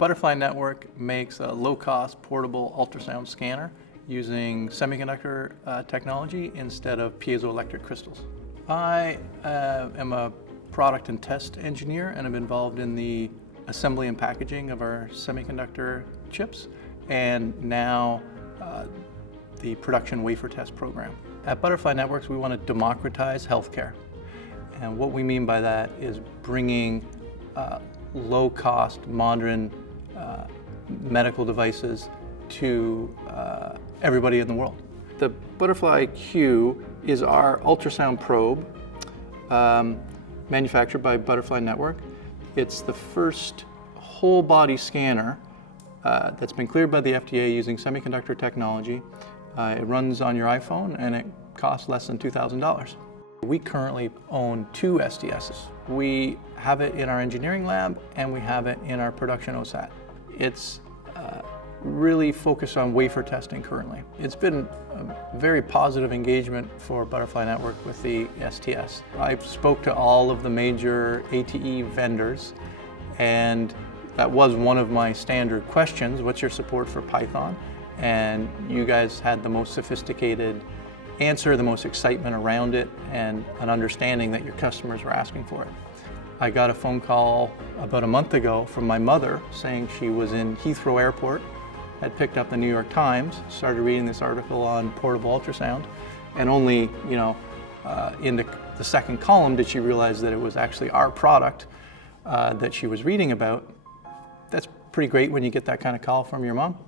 Butterfly Network makes a low-cost portable ultrasound scanner using semiconductor technology instead of piezoelectric crystals. I am a product and test engineer, and I'm involved in the assembly and packaging of our semiconductor chips, and now the production wafer test program. At Butterfly Networks, we want to democratize healthcare. And what we mean by that is bringing low-cost, modern medical devices to everybody in the world. The Butterfly Q is our ultrasound probe manufactured by Butterfly Network. It's the first whole body scanner that's been cleared by the FDA using semiconductor technology. It runs on your iPhone and it costs less than $2,000. We currently own 2 STSs. We have it in our engineering lab and we have it in our production OSAT. It's really focused on wafer testing currently. It's been a very positive engagement for Butterfly Network with the STS. I spoke to all of the major ATE vendors, and that was one of my standard questions: what's your support for Python? And you guys had the most sophisticated answer, the most excitement around it, and an understanding that your customers were asking for it. I got a phone call about a month ago from my mother saying she was in Heathrow Airport, had picked up the New York Times, started reading this article on portable ultrasound, and only, in the second column did she realize that it was actually our product that she was reading about. That's pretty great when you get that kind of call from your mom.